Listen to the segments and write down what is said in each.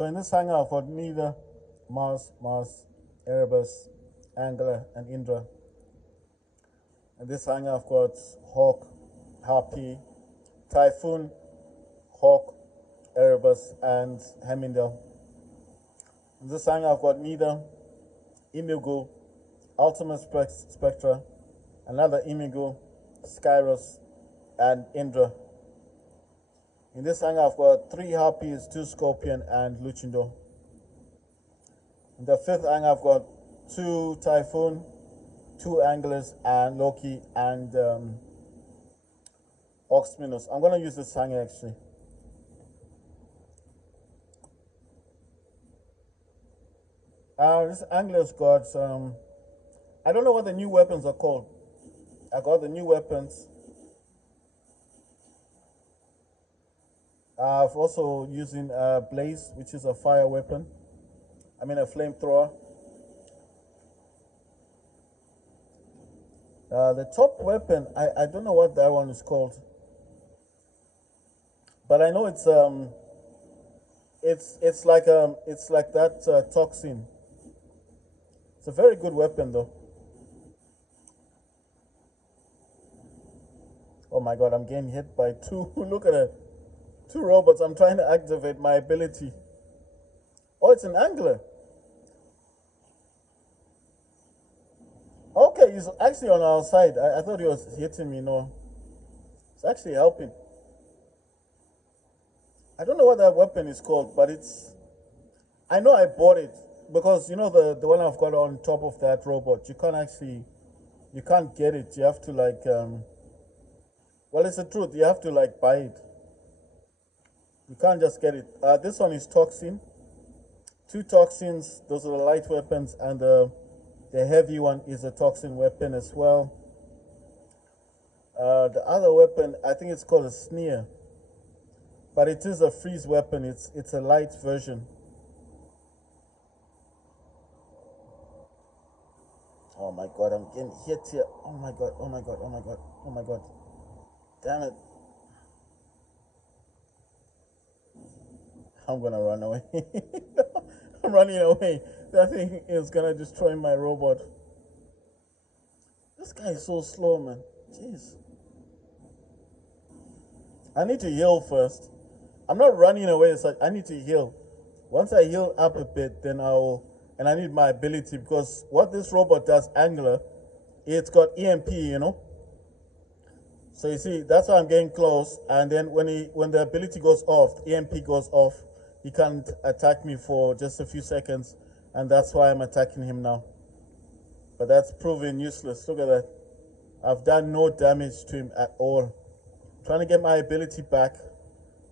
So in this hangar, I've got Neither, Mars, Erebus, Angler, and Indra. In this hangar, I've got Hawk, Harpy, Typhoon, Hawk, Erebus, and Hemingdale. In this hangar, I've got Neither, Imigo, Ultimate Spectra, another Imigo, Skyros, and Indra. In this hangar, I've got 3 Harpies, 2 Scorpion, and Luchindo. In the 5th hangar, I've got 2 Typhoon, 2 Anglers, and Loki, and Oxminus. I'm going to use this hangar actually. This Angler's got I don't know what the new weapons are called. I got the new weapons. I've also using Blaze, which is a fire weapon. I mean a flamethrower. The top weapon, I don't know what that one is called, but I know it's like that toxin. It's a very good weapon though. Oh my god, I'm getting hit by 2. Look at it. 2 robots. I'm trying to activate my ability. Oh, it's an angler. Okay, he's actually on our side. I thought he was hitting me. No, it's actually helping. I don't know what that weapon is called, but it's. I know I bought it because you know the one I've got on top of that robot. You can't get it. You have to like well, it's the truth. You have to like buy it. You can't just get it. This one is Toxin. 2 toxins. Those are the light weapons, and the heavy one is a toxin weapon as well. The other weapon, I think it's called a Sneer, but it is a freeze weapon. It's a light version. Oh my god, I'm getting hit here. Oh my god, oh my god, oh my god, oh my god. Damn it. I'm gonna run away. I'm running away. That thing is gonna destroy my robot. This guy is so slow, man. Jeez. I need to heal first. I'm not running away, so I need to heal. Once I heal up a bit, then and I need my ability, because what this robot does, Angler, it's got EMP, you know. So you see, that's why I'm getting close, and then when the ability goes off, EMP goes off, he can't attack me for just a few seconds, and that's why I'm attacking him now. But that's proven useless. Look at that. I've done no damage to him at all. Trying to get my ability back.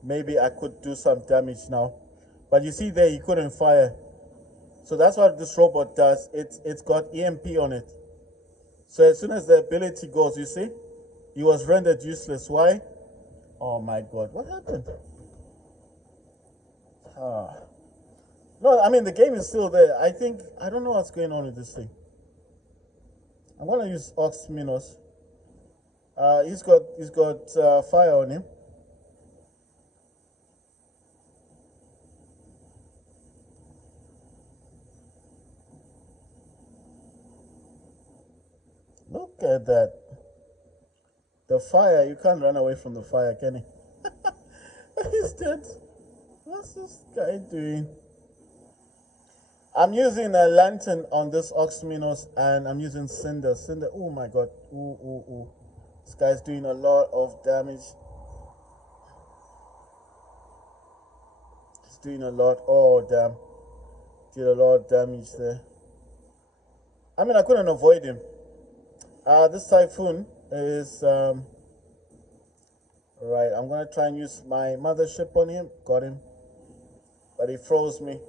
Maybe I could do some damage now. But you see there, he couldn't fire. So that's what this robot does. It's got EMP on it. So as soon as the ability goes, you see, he was rendered useless. Why? Oh my god, what happened? No, I mean the game is still there. I don't know what's going on with this thing. I'm gonna use Oxminus. He's got fire on him. Look at that. The fire, you can't run away from the fire, can he? He's dead. What's this guy doing? I'm using a lantern on this Oxminus, and I'm using Cinder. Cinder, oh my god. Ooh. This guy's doing a lot of damage. He's doing a lot. Oh, damn. Did a lot of damage there. I mean, I couldn't avoid him. This Typhoon is... Right, I'm going to try and use my mothership on him. Got him. But he froze me.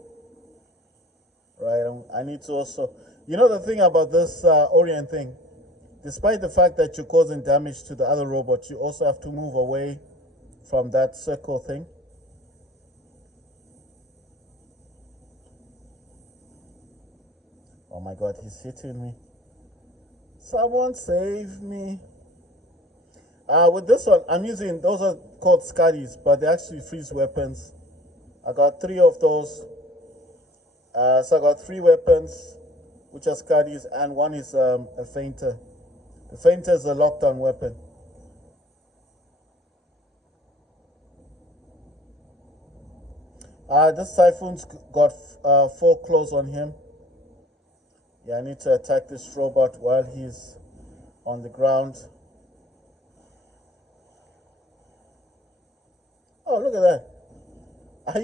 Right, I need to also... You know the thing about this Orient thing? Despite the fact that you're causing damage to the other robot, you also have to move away from that circle thing. Oh my god, he's hitting me. Someone save me. With this one, I'm using, those are called Scuddies, but they're actually freeze weapons. I got three of those. So I got three weapons, which are Scuddies, and one is a Feinter. The Feinter is a lockdown weapon. This Typhoon's got four claws on him. Yeah, I need to attack this robot while he's on the ground. Oh, look at that. I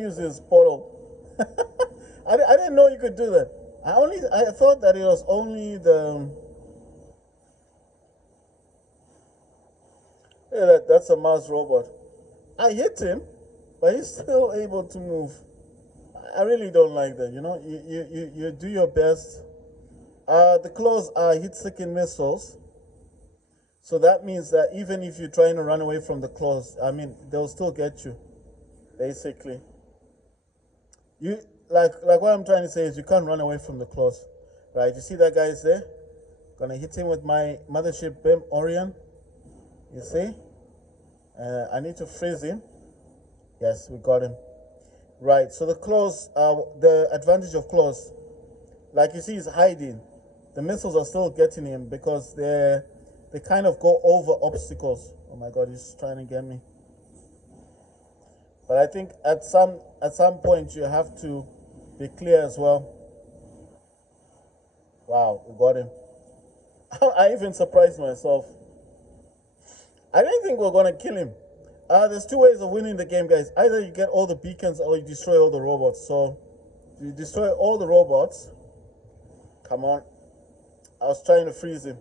used his portal. I didn't know you could do that. I thought that it was only the yeah, that's a Mars robot. I hit him, but he's still able to move. I really don't like that. You know, you do your best. The claws are hit-seeking missiles, so that means that even if you're trying to run away from the claws, I mean, they'll still get you. Basically, you like what I'm trying to say is you can't run away from the claws, right? You see that guy is there? Gonna hit him with my mothership beam Orion. You see? I need to freeze him. Yes, we got him. Right. So the claws, the advantage of claws, like you see, he's hiding. The missiles are still getting him because they kind of go over obstacles. Oh my God, he's trying to get me. But I think at some point you have to be clear as well. Wow, we got him. I even surprised myself. I didn't think we were gonna kill him. There's two ways of winning the game, guys. Either you get all the beacons or you destroy all the robots. So you destroy all the robots. Come on. I was trying to freeze him.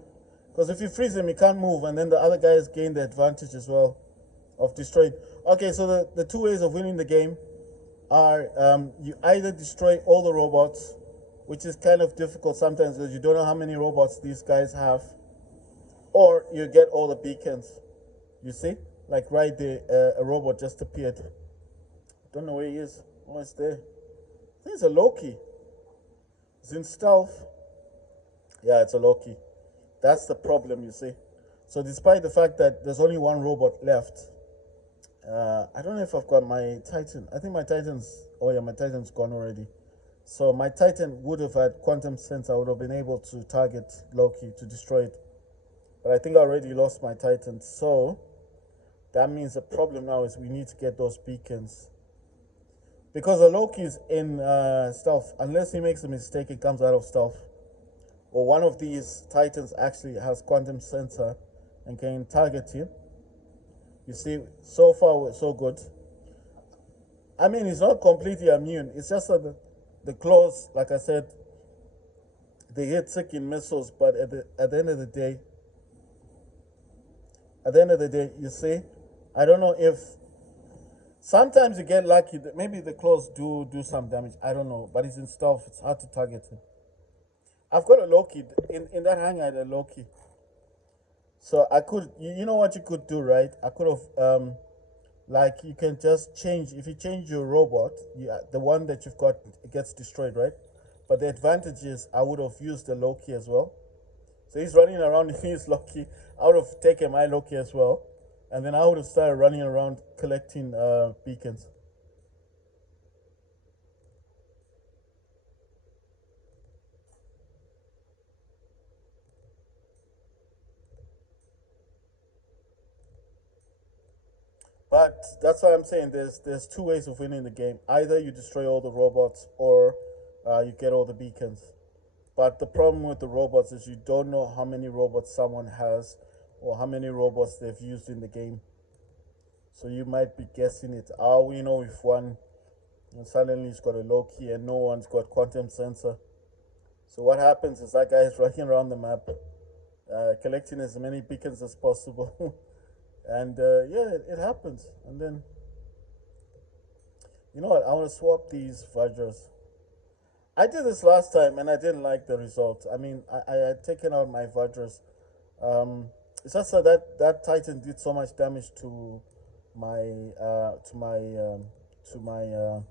Because if you freeze him, he can't move, and then the other guys gain the advantage as well of destroying. Okay, so the two ways of winning the game are you either destroy all the robots, which is kind of difficult sometimes because you don't know how many robots these guys have, or you get all the beacons. You see? Like right there, a robot just appeared. Don't know where he is. Oh, it's there. I think it's a Loki. It's in stealth. Yeah, it's a Loki. That's the problem, you see. So despite the fact that there's only one robot left, I don't know if I've got my Titan. I think my Titan's, oh yeah, my Titan's gone already. So my Titan would have had quantum sense. I would have been able to target Loki to destroy it. But I think I already lost my Titan. So that means the problem now is we need to get those beacons. Because the Loki's in stealth, unless he makes a mistake, it comes out of stealth. Or one of these Titans actually has quantum sensor and can target him. You see, so far so good. I mean, he's not completely immune. It's just that the claws, like I said, they hit seeking missiles. But at the end of the day, you see, I don't know if sometimes you get lucky that maybe the claws do some damage. I don't know, but he's in stealth. It's hard to target him. I've got a Loki in that hangar. I had a Loki, so I could. You know what you could do, right? I could have like you can just change if you change your robot, the one that you've got gets destroyed, right? But the advantage is I would have used the Loki as well. So he's running around. If he's Loki, I would have taken my Loki as well, and then I would have started running around collecting beacons. But that's why I'm saying there's two ways of winning the game. Either you destroy all the robots, or you get all the beacons. But the problem with the robots is you don't know how many robots someone has, or how many robots they've used in the game. So you might be guessing it. We know if one and suddenly he's got a Loki and no one's got quantum sensor. So what happens is that guy is running around the map, collecting as many beacons as possible. And yeah, it happens. And then, you know what? I want to swap these Vajras. I did this last time and I didn't like the result. I mean, I had taken out my Vajras. It's just that Titan did so much damage to my to my to my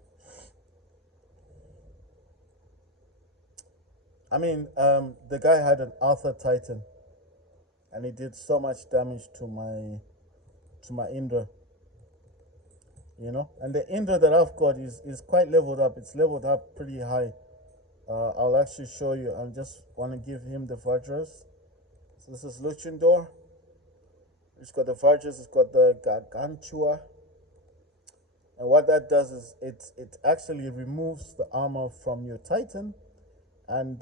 I mean, the guy had an Arthur Titan, and he did so much damage to my Indra. And the Indra that I've got is quite leveled up. It's leveled up pretty high. I'll actually show you. I just want to give him the Vajras. So this is Luchindor. It's got the Vajras. It's got the Gargantua. And what that does is it actually removes the armor from your Titan and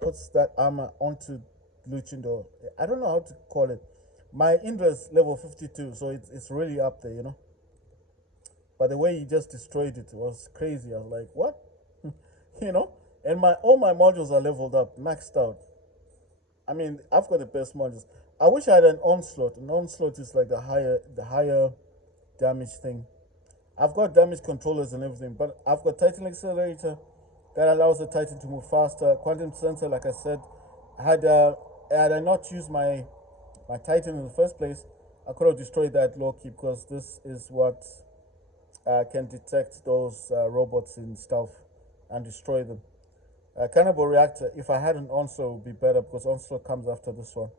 puts that armor onto Luchindor. I don't know how to call it. My Indra's level 52, so it's really up there. But the way he just destroyed it was crazy. I was like, what? you know? And all my modules are leveled up, maxed out. I mean, I've got the best modules. I wish I had an onslaught. An onslaught is like the higher damage thing. I've got damage controllers and everything, but I've got Titan Accelerator that allows the Titan to move faster. Quantum Sensor, like I said, had I not used my Titan in the first place, I could have destroyed that Loki, because this is what can detect those robots in stealth and destroy them. Cannibal Reactor, if I had an Onslaught, would be better, because Onslaught comes after this one.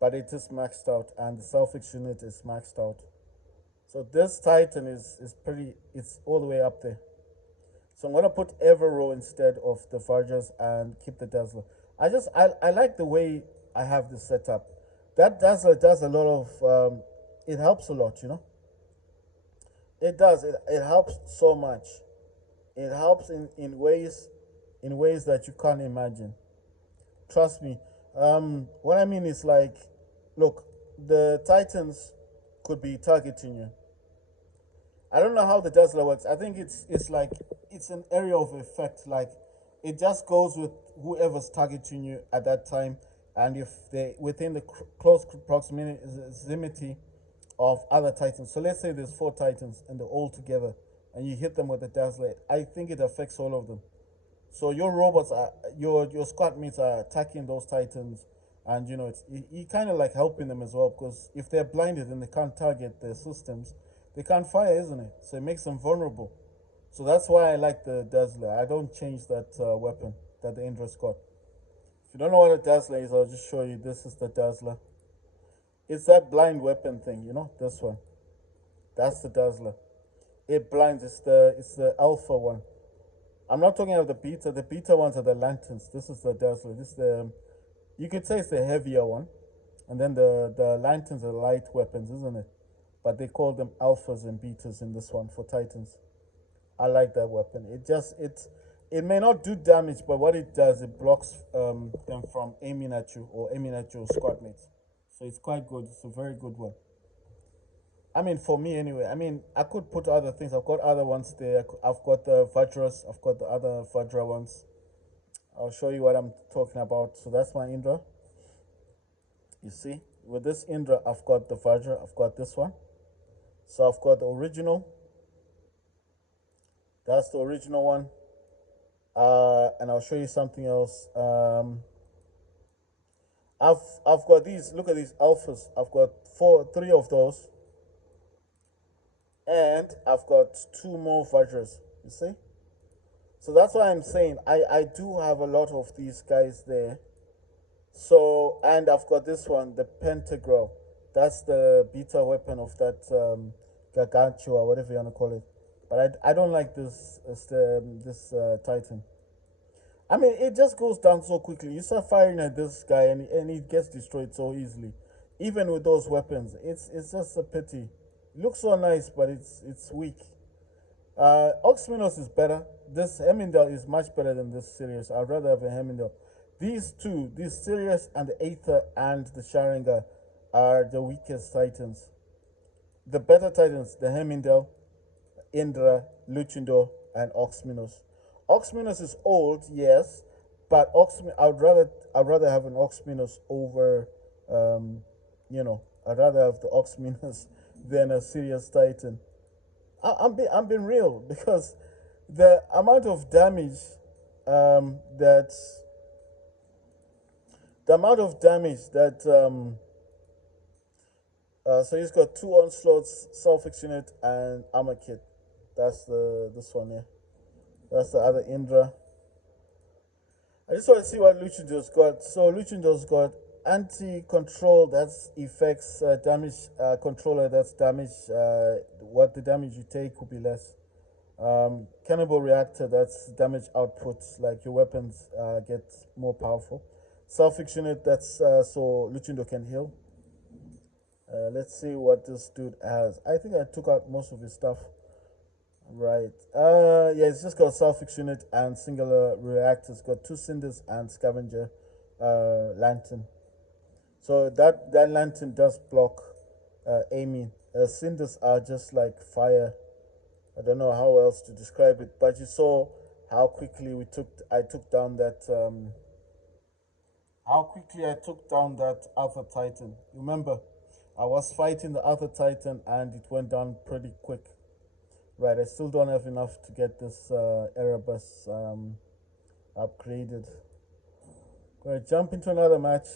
But it is maxed out, and the Selfish unit is maxed out. So this Titan is pretty, it's all the way up there. So I'm going to put Evero instead of the Vajras and keep the Dazzler. I like the way I have this set up. That Dazzler does a lot of, it helps a lot. It does, it helps so much. It helps in ways that you can't imagine. Trust me. What I mean is, like, look, the Titans could be targeting you. I don't know how the Dazzler works. I think it's like it's an area of effect. Like, it just goes with whoever's targeting you at that time, and if they within the close proximity of other Titans. So let's say there's 4 Titans and they're all together, and you hit them with the Dazzler. I think it affects all of them. So your robots are your squad mates are attacking those Titans, and it's you kind of like helping them as well, because if they're blinded and they can't target their systems, they can't fire, isn't it? So it makes them vulnerable. So that's why I like the Dazzler. I don't change that weapon that the Indra's got. If you don't know what a Dazzler is, I'll just show you. This is the Dazzler. It's that blind weapon thing, this one. That's the Dazzler. It blinds. It's the alpha one. I'm not talking about the beta. The beta ones are the lanterns. This is the Dazzler. This is you could say it's the heavier one, and then the lanterns are light weapons, isn't it? But they call them alphas and betas in this one for Titans. I like that weapon. It may not do damage, but what it does, it blocks them from aiming at you or aiming at your squad mates. So it's quite good. It's a very good one. I mean, for me anyway. I mean, I could put other things. I've got other ones there. I've got the Vajras. I've got the other Vajra ones. I'll show you what I'm talking about. So that's my Indra. You see, with this Indra, I've got the Vajra. I've got this one. So I've got the original. That's the original one. And I'll show you something else. I've got these. Look at these alphas. I've got 3 of those, and I've got 2 more Vajras. You see. So that's why I'm saying I do have a lot of these guys there. So, and I've got this one, the Pentagram. That's the beta weapon of that Gargantua, whatever you want to call it. But I don't like this Titan. I mean, it just goes down so quickly. You start firing at this guy, and it gets destroyed so easily. Even with those weapons, it's just a pity. It looks so nice, but it's weak. Oxminos is better. This Hemindal is much better than this Sirius. I'd rather have a Hemindal. These two, this Sirius and the Aether and the Sharinga, are the weakest Titans. The better Titans, the Hemindal, Indra, Luchindor, and Oxminos. Oxminos is old, yes, but I'd rather have an Oxminos over, I'd rather have the Oxminos than a Sirius Titan. I'm being real, because the amount of damage that so he's got 2 onslaughts, Selfix unit, and armor kit. That's this one here. That's the other Indra. I just want to see what Luchindor's got. So Luchindor's got anti-control, that's effects, damage controller, that's damage what the damage you take will be less. Cannibal reactor, that's damage output, like your weapons get more powerful. Self-fix unit, that's so Luchindo can heal. Let's see what this dude has. I think I took out most of his stuff. Right. Yeah, it's just got self-fix unit and singular reactor. It's got two cinders and scavenger lantern. So that lantern does block aiming. Cinders are just like fire. I don't know how else to describe it, but you saw how quickly I took down that how quickly I took down that other titan. Remember, I was fighting the other titan and it went down pretty quick. Right, I still don't have enough to get this Erebus upgraded. Gonna jump into another match.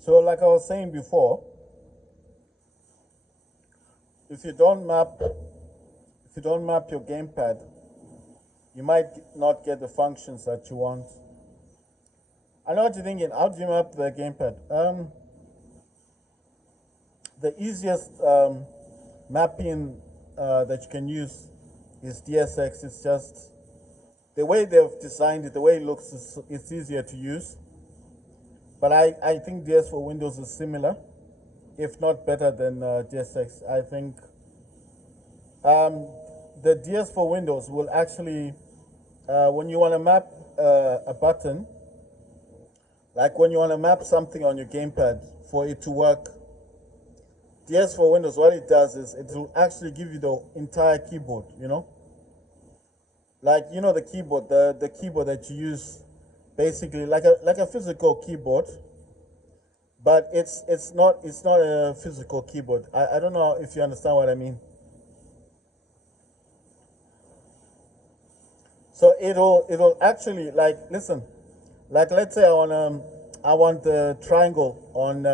So, like I was saying before, if you don't map, if you don't map your gamepad, you might not get the functions that you want. I know what you're thinking. How do you map the gamepad? The easiest mapping that you can use is DSX. It's just the way they've designed it, the way it looks, it's easier to use. But I think DS for Windows is similar, if not better than DSX. I think the DS for Windows will actually, when you want to map a button, like when you want to map something on your gamepad for it to work, DS for Windows, what it does is it will actually give you the entire keyboard, you know? Like, you know, the keyboard, the keyboard that you use basically like a physical keyboard, but it's not a physical keyboard. I don't know if you understand what I mean. So it'll actually, like, listen, like, let's say I want the triangle on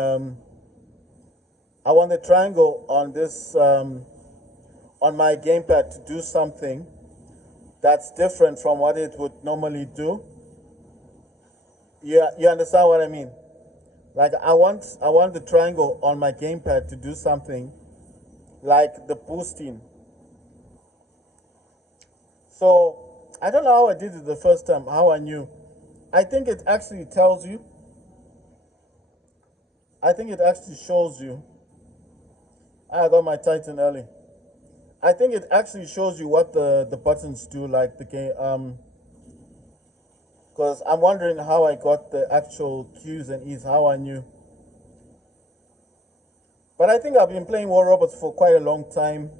I want the triangle on this on my gamepad to do something that's different from what it would normally do. You understand what I mean? Like, I want the triangle on my gamepad to do something like the boosting. So I don't know how I did it the first time, how I knew. I think it actually tells you. I think it actually shows you. I got my Titan early. I think it actually shows you what the buttons do, like the game. Because I'm wondering how I got the actual Q's and E's, how I knew. But I think I've been playing War Robots for quite a long time,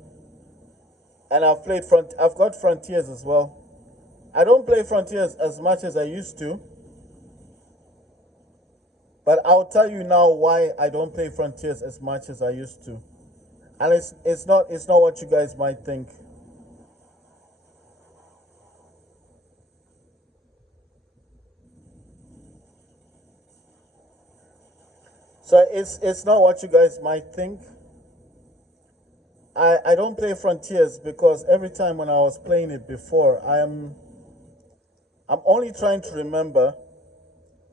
and I've got Frontiers as well. I don't play Frontiers as much as I used to, but I'll tell you now why I don't play Frontiers as much as I used to. And it's not what you guys might think. So it's not what you guys might think. I don't play Frontiers because every time when I was playing it before, I'm only trying to remember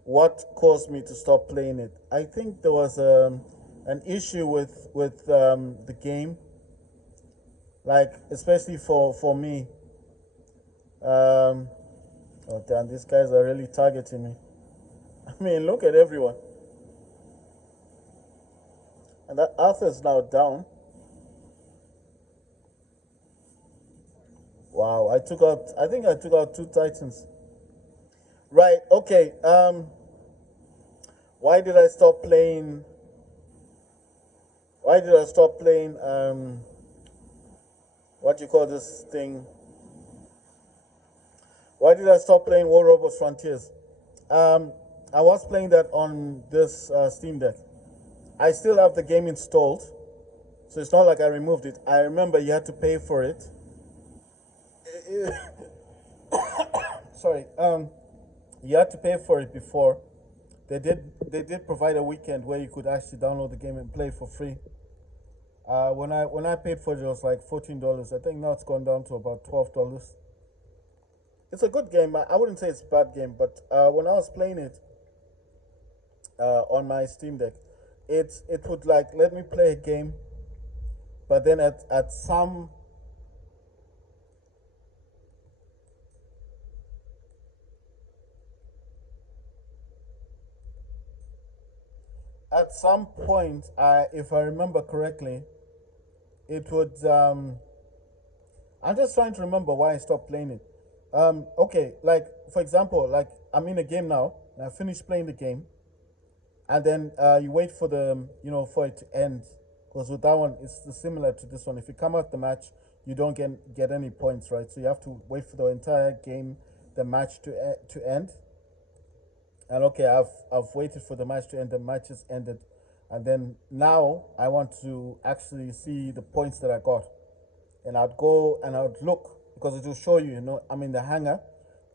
what caused me to stop playing it. I think there was an issue with the game, like especially for me. Oh damn, these guys are really targeting me. I mean, look at everyone. And that Arthur's now down. Wow. Wow, I think I took out two Titans. Right, okay. Why did I stop playing? Why did I stop playing? What do you call this thing? Why did I stop playing War Robots Frontiers? Um, I was playing that on this Steam Deck. I still have the game installed, so it's not like I removed it. I remember you had to pay for it. Sorry. You had to pay for it before. They did provide a weekend where you could actually download the game and play for free. When I paid for it, it was like $14. I think now it's gone down to about $12. It's a good game. I wouldn't say it's a bad game, but when I was playing it on my Steam Deck, it would like let me play a game, but then at some point, if I remember correctly, it would. I'm just trying to remember why I stopped playing it. Okay, like for example, like I'm in a game now, and I finished playing the game, and then you wait for for it to end, because with that one it's similar to this one. If you come out the match, you don't get any points, right? So you have to wait for the entire game, the match to end. And okay, I've waited for the match to end. The match has ended, and then now I want to actually see the points that I got, and I'd go and I'd look because it will show you. I'm in the hangar,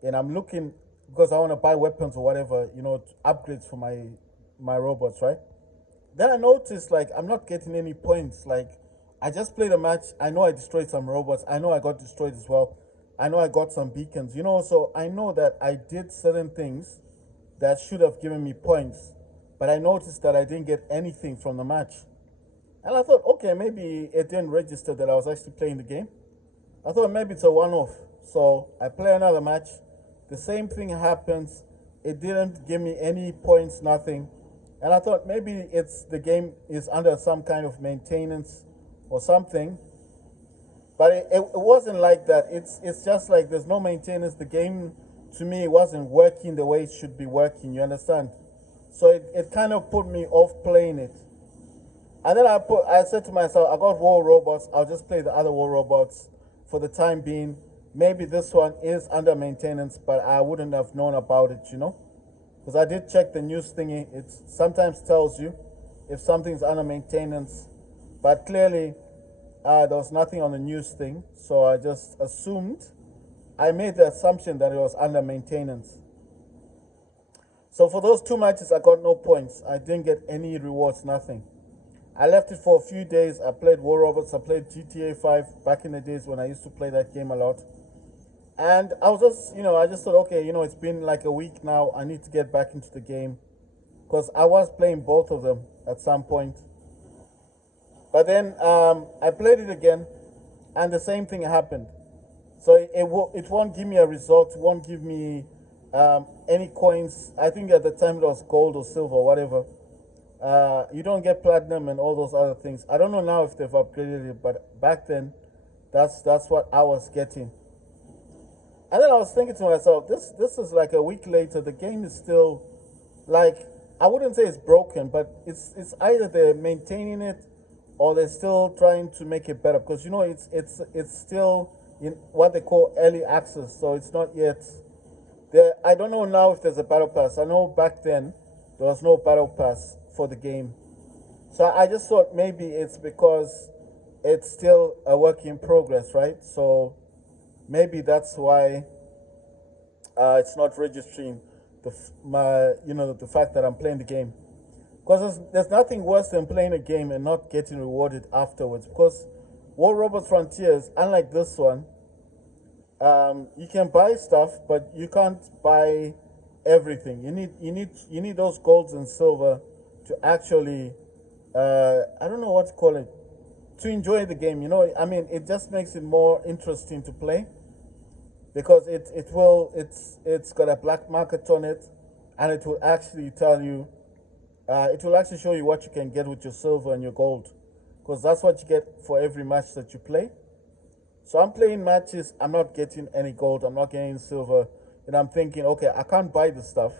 and I'm looking because I want to buy weapons or whatever. Upgrades for my robots, right? Then I noticed like I'm not getting any points. Like I just played a match. I know I destroyed some robots. I know I got destroyed as well. I know I got some beacons. So I know that I did certain things that should have given me points, but I noticed that I didn't get anything from the match. And I thought, okay, maybe it didn't register that I was actually playing the game. I thought maybe it's a one off. So I play another match. The same thing happens. It didn't give me any points, nothing. And I thought maybe it's the game is under some kind of maintenance or something. But it wasn't like that. It's just like there's no maintenance. The game to me wasn't working the way it should be working. You understand? So it kind of put me off playing it. And then I said to myself, I got War Robots. I'll just play the other War Robots for the time being. Maybe this one is under maintenance, but I wouldn't have known about it. Because I did check the news thingy. It sometimes tells you if something's under maintenance, but clearly there was nothing on the news thing. So I just assumed, I made the assumption that it was under maintenance. So for those two matches, I got no points. I didn't get any rewards, nothing. I left it for a few days. I played War Robots. I played GTA 5 back in the days when I used to play that game a lot. And I was just, I just thought, okay, it's been like a week now. I need to get back into the game. Because I was playing both of them at some point. But then I played it again, and the same thing happened. So it won't give me a result. It won't give me any coins. I think at the time it was gold or silver or whatever. You don't get platinum and all those other things. I don't know now if they've upgraded it, but back then, that's what I was getting. And then I was thinking to myself, this is like a week later. The game is still like, I wouldn't say it's broken, but it's either they're maintaining it or they're still trying to make it better. Because it's still in what they call early access, so it's not yet there. I don't know now if there's a battle pass. I know back then there was no battle pass for the game. So I just thought maybe it's because it's still a work in progress, right? So maybe that's why it's not registering the fact that I'm playing the game. Because there's nothing worse than playing a game and not getting rewarded afterwards. Because War Robots Frontiers, unlike this one, you can buy stuff, but you can't buy everything. You need those golds and silver to actually I don't know what to call it, to enjoy the game. It just makes it more interesting to play, because it's got a black market on it, and it will actually tell you, it will actually show you what you can get with your silver and your gold, because that's what you get for every match that you play. So I'm playing matches. I'm not getting any gold. I'm not getting silver. And I'm thinking, okay, I can't buy this stuff.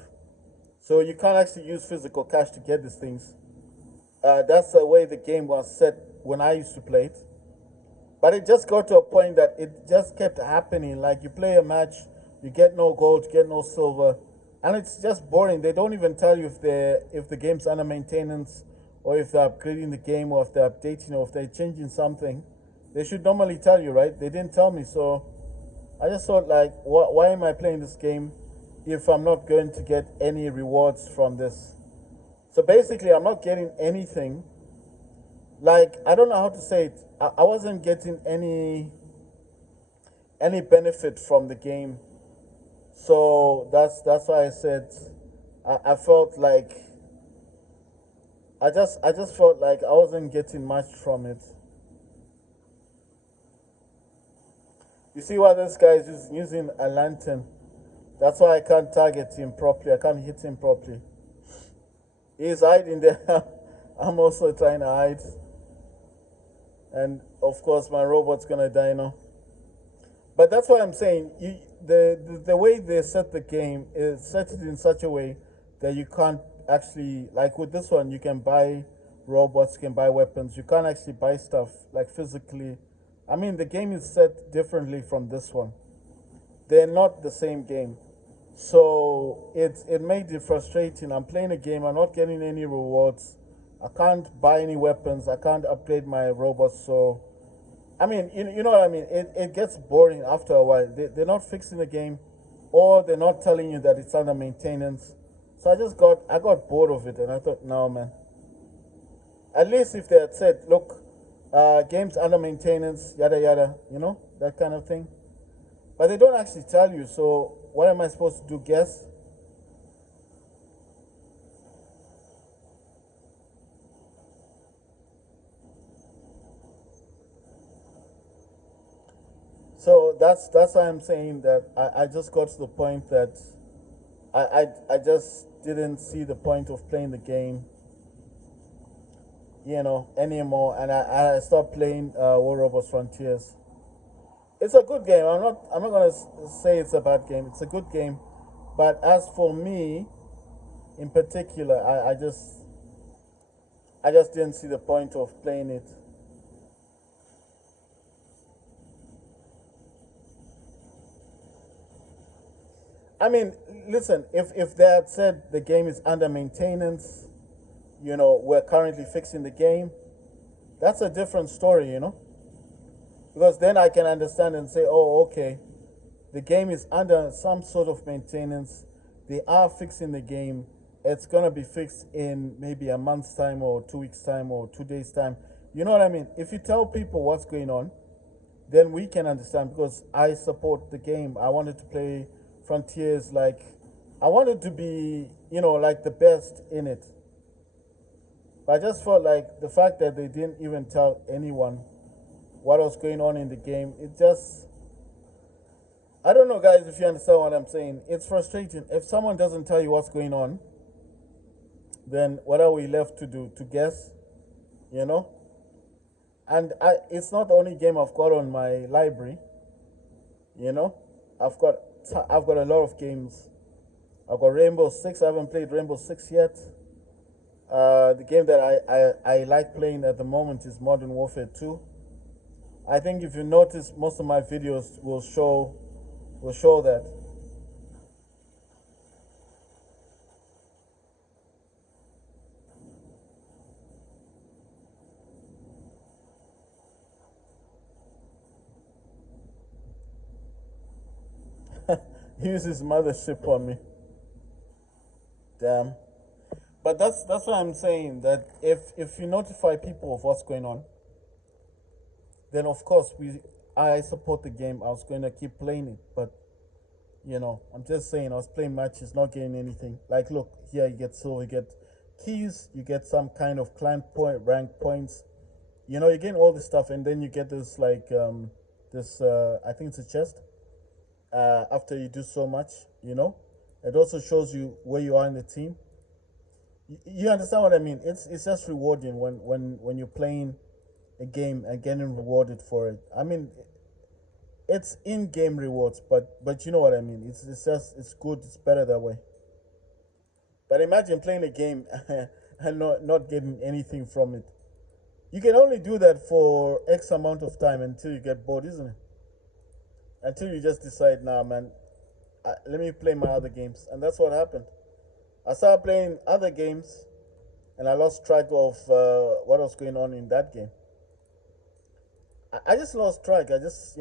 So you can't actually use physical cash to get these things. That's the way the game was set when I used to play it. But it just got to a point that it just kept happening. Like you play a match, you get no gold, you get no silver, and it's just boring. They don't even tell you if the game's under maintenance, or if they're upgrading the game, or if they're updating, or if they're changing something. They should normally tell you, right? They didn't tell me, so I just thought like, why am I playing this game if I'm not going to get any rewards from this? So basically, I'm not getting anything. Like I don't know how to say it. I wasn't getting any benefit from the game. So that's why I said I felt like I just felt like I wasn't getting much from it. You see why this guy is just using a lantern. That's why I can't target him properly. I can't hit him properly. He's hiding there. I'm also trying to hide. And of course my robot's gonna die now. But that's why I'm saying the way they set the game is set it in such a way that you can't actually, like with this one, you can buy robots, you can buy weapons. You can't actually buy stuff like physically. I mean, the game is set differently from this one. They're not the same game. So it made it frustrating. I'm playing a game, I'm not getting any rewards. I can't buy any weapons, I can't upgrade my robots. So I mean, you know what I mean? It gets boring after a while. They're not fixing the game, or they're not telling you that it's under maintenance. So I got bored of it, and I thought, no, man. At least if they had said, look, games under maintenance, yada yada, that kind of thing. But they don't actually tell you. So what am I supposed to do? Guess? So that's why I'm saying that I just got to the point that I just didn't see the point of playing the game, anymore, and I stopped playing War Robots Frontiers. It's a good game. I'm not gonna say it's a bad game. It's a good game, but as for me in particular, I just didn't see the point of playing it. I mean, listen, if they had said the game is under maintenance, we're currently fixing the game, that's a different story. Because then I can understand and say, oh, okay, the game is under some sort of maintenance. They are fixing the game. It's going to be fixed in maybe a month's time or 2 weeks' time or 2 days' time. You know what I mean? If you tell people what's going on, then we can understand because I support the game. I wanted to play Frontiers like I wanted to be, like the best in it. But I just felt like the fact that they didn't even tell anyone what was going on in the game, it just I don't know guys if you understand what I'm saying. It's frustrating. If someone doesn't tell you what's going on, then what are we left to do? To guess, you know? And it's not the only game I've got on my library, you know? I've got I've got a lot of games. I've got Rainbow Six. I haven't played Rainbow Six yet. The game that I like playing at the moment is Modern Warfare 2. I think if you notice, most of my videos will show that. He uses mothership on me. Damn. But that's what I'm saying. That if you notify people of what's going on, then of course I support the game. I was going to keep playing it, but I'm just saying I was playing matches, not getting anything. Like, look here, you get silver, you get keys, you get some kind of clan point, rank points. You're getting all this stuff, and then you get this like this. I think it's a chest. After you do so much, it also shows you where you are in the team. You understand what I mean? It's just rewarding when you're playing a game and getting rewarded for it. I mean, It's in-game rewards, but you know what I mean. It's just it's good. It's better that way. But imagine playing a game and not getting anything from it. You can only do that for X amount of time until you get bored, isn't it? Until you just decide, nah, man, let me play my other games, and that's what happened. I started playing other games, and I lost track of what was going on in that game. I just lost track. I just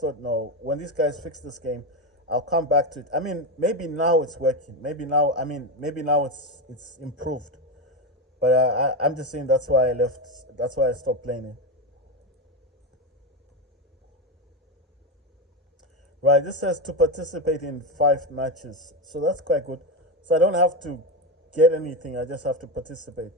thought, no, when these guys fix this game, I'll come back to it. I mean, maybe now it's working. Maybe now it's improved. But I'm just saying that's why I left. That's why I stopped playing it. Right. This says to participate in 5 matches, so that's quite good. So I don't have to get anything. I just have to participate.